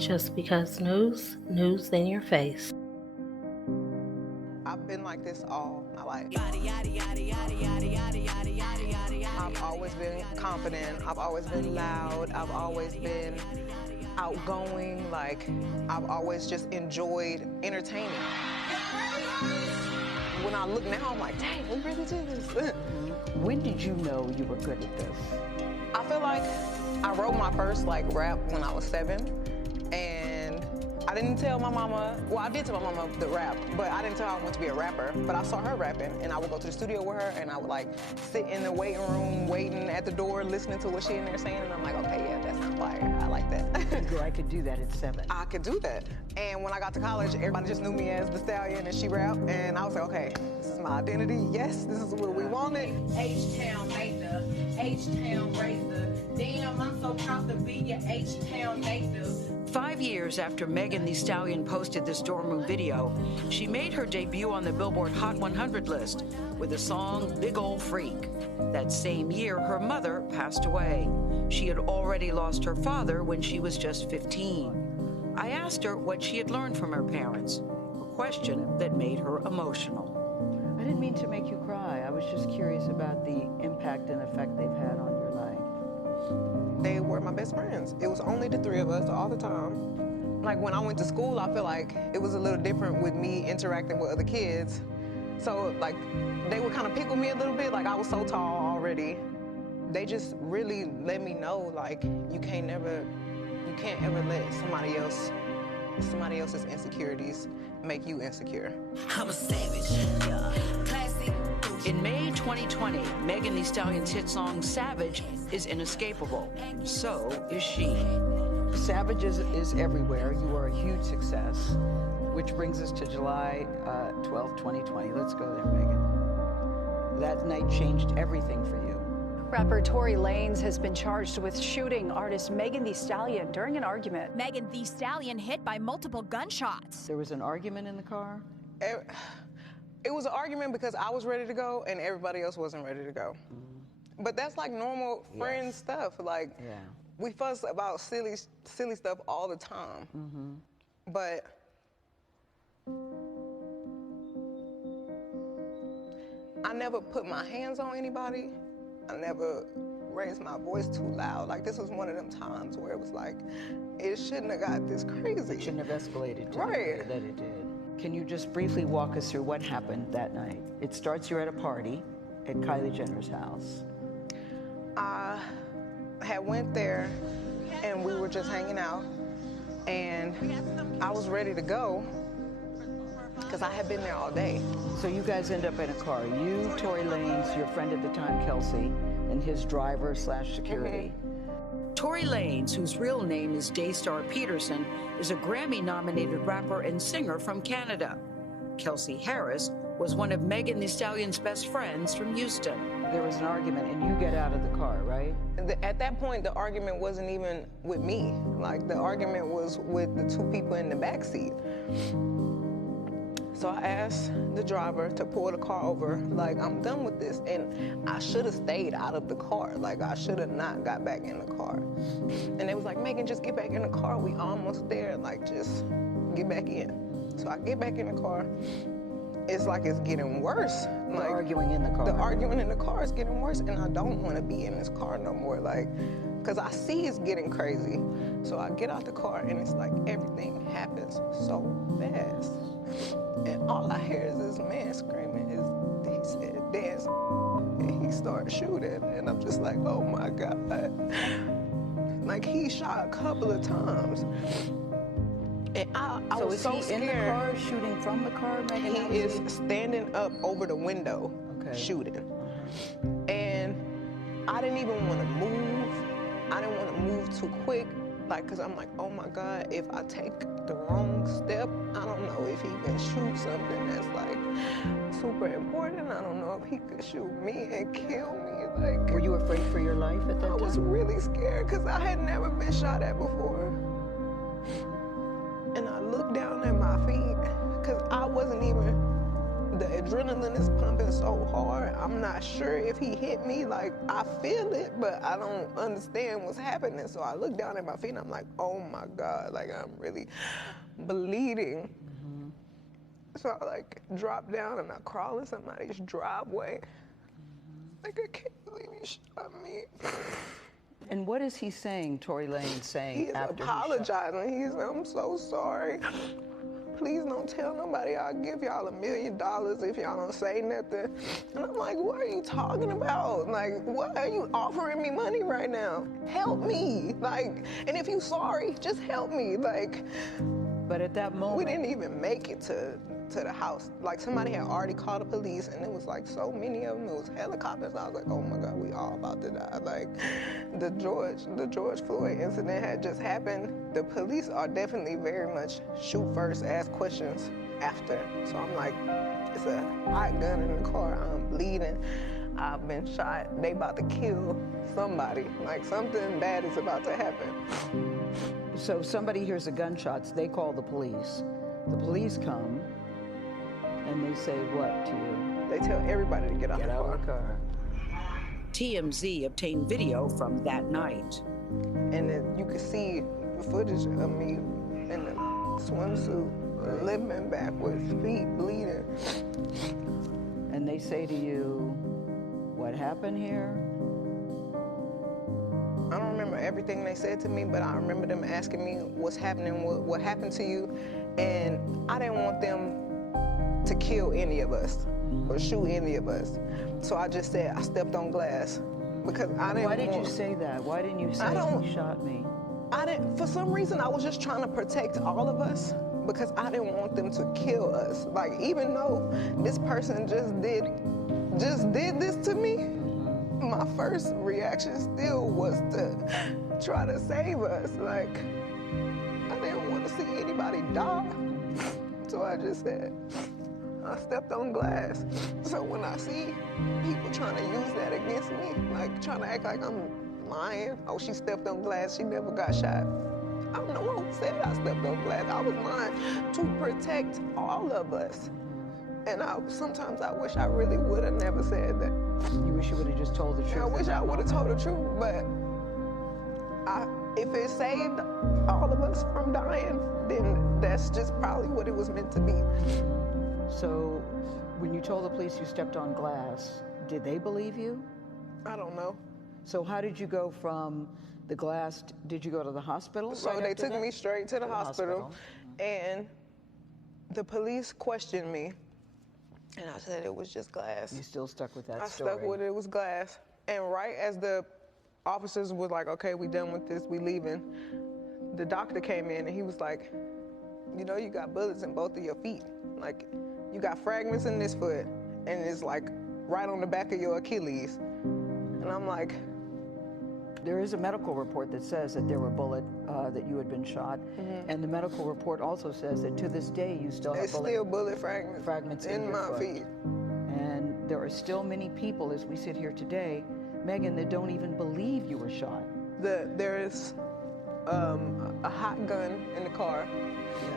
Just because news in your face. I've been like this all my life. I've always been confident. I've always been loud. I've always been outgoing. Like, I've always just enjoyed entertaining. When I look now, I'm like, dang, we really did this. When did you know you were good at this? I feel like I wrote my first rap when I was 7, and I didn't tell my mama, well, I did tell my mama the rap, but I didn't tell her I wanted to be a rapper. But I saw her rapping, and I would go to the studio with her, and I would sit in the waiting room, waiting at the door, listening to what she in there saying, and I'm like, okay, yeah, that's not fire. I like that. I could do that at 7. I could do that. And when I got to college, everybody just knew me as the Stallion, and she rapped, and I was like, okay, this is my identity. Yes, this is what we wanted. H-Town native, H-Town raiser. Damn, I'm so proud to be an H-Town native. 5 years after MeganTheeStallion posted this dorm room video, she made her debut on the Billboard Hot 100 list with the song Big Ol' Freak. That same year, her mother passed away. She had already lost her father when she was just 15. I asked her what she had learned from her parents, a question that made her emotional. I didn't mean to make you cry. I was just curious about the impact and effect they've had on your life. They were my best friends. It was only the 3 of us all the time. Like, when I went to school, I feel like it was a little different with me interacting with other kids. So, they would kind of pick with me a little bit. I was so tall already. They just really let me know, you can't ever let somebody else's insecurities make you insecure. I'm a savage. Classic. In May 2020, MeganTheeStallion's hit song Savage is inescapable. So is she. Savage is everywhere. You are a huge success, which brings us to July 12, 2020. Let's go there, Megan. That night changed everything for you. Rapper Tory Lanze has been charged with shooting artist MeganTheeStallion during an argument. MeganTheeStallion hit by multiple gunshots. There was an argument in the car? It was an argument because I was ready to go and everybody else wasn't ready to go. But that's normal friend stuff. We fuss about silly stuff all the time. But I never put my hands on anybody. I never raised my voice too loud. This was one of them times where it was it shouldn't have got this crazy. It shouldn't have escalated to the Right. way that it did. Can you just briefly walk us through what happened that night? It starts, you're at a party at KylieJenner's house. I had went there and we were just hanging out, and I was ready to go because I had been there all day. So you guys end up in a car. You, Tory Lanze, your friend at the time, Kelsey, and his driver / security. Tory Lanze, whose real name is Daystar Peterson, is a Grammy-nominated rapper and singer from Canada. Kelsey Harris was one of MeganTheeStallion's best friends from Houston. There was an argument, and you get out of the car, right? At that point, the argument wasn't even with me. The argument was with the 2 people in the back seat. So I asked the driver to pull the car over, I'm done with this. And I should have stayed out of the car. I should have not got back in the car. And they was like, Megan, just get back in the car. We almost there. Just get back in. So I get back in the car. It's it's getting worse. The arguing in the car. The arguing in the car is getting worse, and I don't want to be in this car no more. Because I see it's getting crazy. So I get out the car, and it's everything happens so fast. And all I hear is this man screaming. He said, dance. And he started shooting. And I'm just oh my God. He shot a couple of times. And I was so scared. In the car, shooting from the car, Megan? He is standing up over the window, shooting. And I didn't even want to move. I didn't want to move too quick. Because I'm oh my God, if I take the wrong step, I don't know if he can shoot something that's super important. I don't know if he could shoot me and kill me. Were you afraid for your life at that time? I was really scared because I had never been shot at before. And I looked down at my feet because I wasn't even The adrenaline is pumping so hard. I'm not sure if he hit me. Like, I feel it, but I don't understand what's happening. So I look down at my feet and I'm like, oh my God, like I'm really bleeding. So I like drop down and I crawl in somebody's driveway. Like, I can't believe you shot me. And what is he saying, Tory Lanez saying He's after apologizing. He's, I'm so sorry. Please don't tell nobody. I'll give y'all $1 million if y'all don't say nothing. And I'm like, what are you talking about? Like, what are you offering me money right now? Help me. Like, and if you sorry, just help me. Like, But at that moment, we didn't even make it to the house. Like, somebody had already called the police, and it was like so many of them. It was helicopters. I was like, oh my God, we all about to die. Like, the George Floyd incident had just happened. The police are definitely very much shoot first, ask questions after. So I'm like, it's a hot gun in the car. I'm bleeding. I've been shot. They about to kill somebody. Like, something bad is about to happen. so if somebody hears the gunshots, they call the police. The police come, and they say what to you? They tell everybody to get out Get the out car. of the car. TMZ obtained video from that night. And then you could see the footage of me in the swimsuit, limping backwards, feet bleeding. And they say to you, what happened here? I don't remember everything they said to me, but I remember them asking me what's happening, what happened to you, and I didn't want them to kill any of us or shoot any of us. So I just said I stepped on glass because I didn't Why did want... you say that? Why didn't you say he shot me? I didn't, for some reason I was just trying to protect all of us because I didn't want them to kill us. Like, even though this person just did this to me, my first reaction still was to try to save us. Like, I didn't want to see anybody die. So I just said, I stepped on glass. So when I see people trying to use that against me, like trying to act like I'm lying, oh, she stepped on glass, she never got shot. I'm the one who said I stepped on glass. I was lying to protect all of us. And sometimes I wish I really would have never said that. You wish you would have just told the truth. I wish I would have told the truth, but if it saved all of us from dying, then that's just probably what it was meant to be. So when you told the police you stepped on glass, did they believe you? I don't know. So how did you go from the glass, did you go to the hospital? So right they after took that? me straight to the hospital, and the police questioned me, and I said it was just glass. You still stuck with that I story? stuck with it was glass. And right as the officers were like, okay, we done with this, we leaving, the doctor came in and he was like, you know, you got bullets in both of your feet. Like, you got fragments in this foot, and it's like right on the back of your Achilles. And I'm like... There is a medical report that says that there were bullets, that you had been shot. And the medical report also says that to this day you still have bullet fragments in my feet. And there are still many people, as we sit here today, Megan, that don't even believe you were shot. There is a hot gun in the car.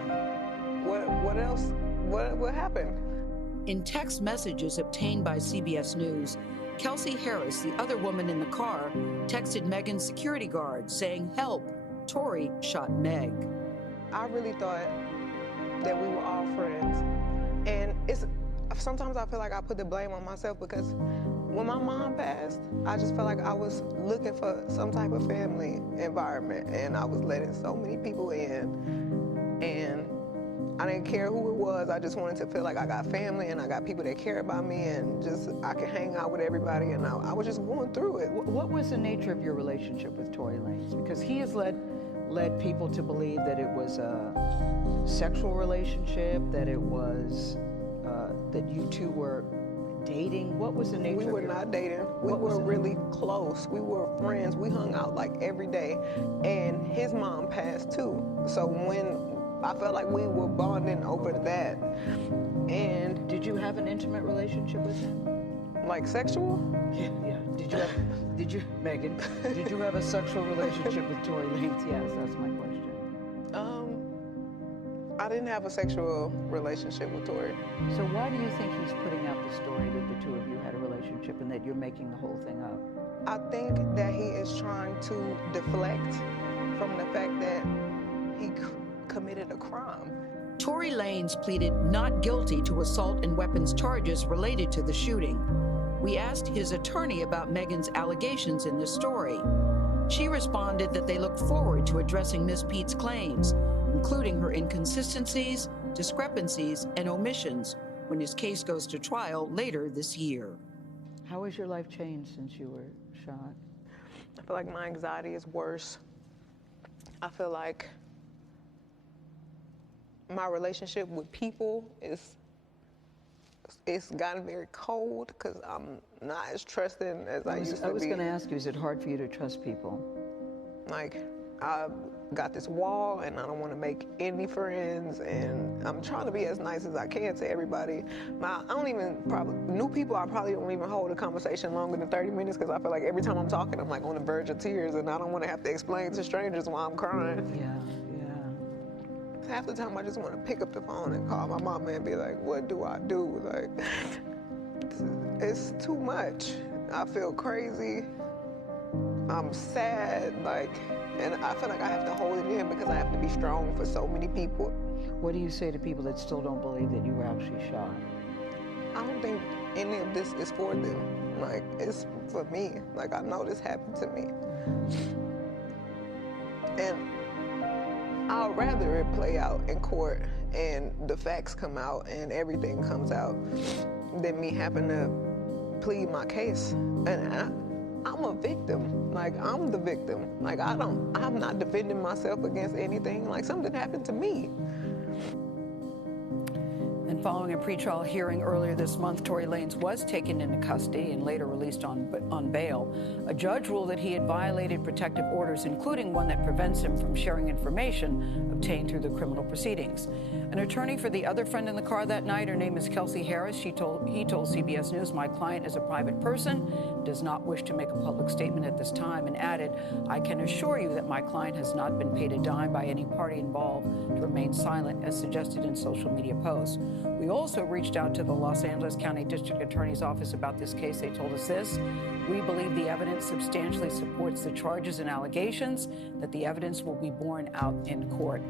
Yeah. What else? What happened? In text messages obtained by CBS News, Kelsey Harris, the other woman in the car, texted Megan's security guard saying, "Help, Tory shot Meg." I really thought that we were all friends. And sometimes I feel like I put the blame on myself because when my mom passed, I just felt like I was looking for some type of family environment, and I was letting so many people in, and I didn't care who it was. I just wanted to feel like I got family and I got people that care about me, and just I could hang out with everybody, and I was just going through it. What was the nature of your relationship with Tory Lanez? Because he has led people to believe that it was a sexual relationship, that it was that you two were dating. What was the nature of We were not dating. We were really close. We were friends. We hung out like every day. And his mom passed too. So when I felt like we were bonding over that. And did you have an intimate relationship with him? Like sexual? Yeah. Megan, did you have a sexual relationship with Tory Lanez? Yes, that's my question. I didn't have a sexual relationship with Tory. So why do you think he's putting out the story that the two of you had a relationship and that you're making the whole thing up? I think that he is trying to deflect from the fact that he committed a crime. Tory Lanze pleaded not guilty to assault and weapons charges related to the shooting. We asked his attorney about Megan's allegations in this story. She responded that they look forward to addressing Ms. Pete's claims, including her inconsistencies, discrepancies, and omissions when his case goes to trial later this year. How has your life changed since you were shot? I feel like my anxiety is worse. I feel like my relationship with people it's gotten very cold because I'm not as trusting as I used to be. I was going to ask you, is it hard for you to trust people? Like, I've got this wall and I don't want to make any friends, and I'm trying to be as nice as I can to everybody. New people, I probably don't even hold a conversation longer than 30 minutes because I feel like every time I'm talking, I'm like on the verge of tears, and I don't want to have to explain to strangers why I'm crying. Yeah. Half the time I just want to pick up the phone and call my mama and be like, what do I do? Like, it's too much. I feel crazy. I'm sad, and I feel like I have to hold it in because I have to be strong for so many people. What do you say to people that still don't believe that you were actually shot? I don't think any of this is for them. Like, it's for me. Like, I know this happened to me. And I'd rather it play out in court and the facts come out and everything comes out than me having to plead my case. And I'm a victim. Like, I'm the victim. Like, I'm not defending myself against anything. Like, something happened to me. And following a pretrial hearing earlier this month, Tory Lanze was taken into custody and later released on bail. A judge ruled that he had violated protective orders, including one that prevents him from sharing information obtained through the criminal proceedings. An attorney for the other friend in the car that night, her name is Kelsey Harris, he told CBS News, "My client is a private person, does not wish to make a public statement at this time," and added, "I can assure you that my client has not been paid a dime by any party involved to remain silent, as suggested in social media posts." We also reached out to the Los Angeles County District Attorney's Office about this case. They told us this: "We believe the evidence substantially supports the charges and allegations, that the evidence will be borne out in court."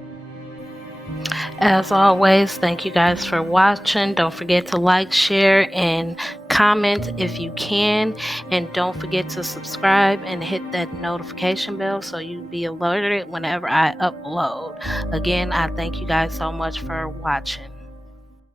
As always, thank you guys for watching. Don't forget to like, share, and comment if you can. And don't forget to subscribe and hit that notification bell so you'll be alerted whenever I upload. Again, I thank you guys so much for watching.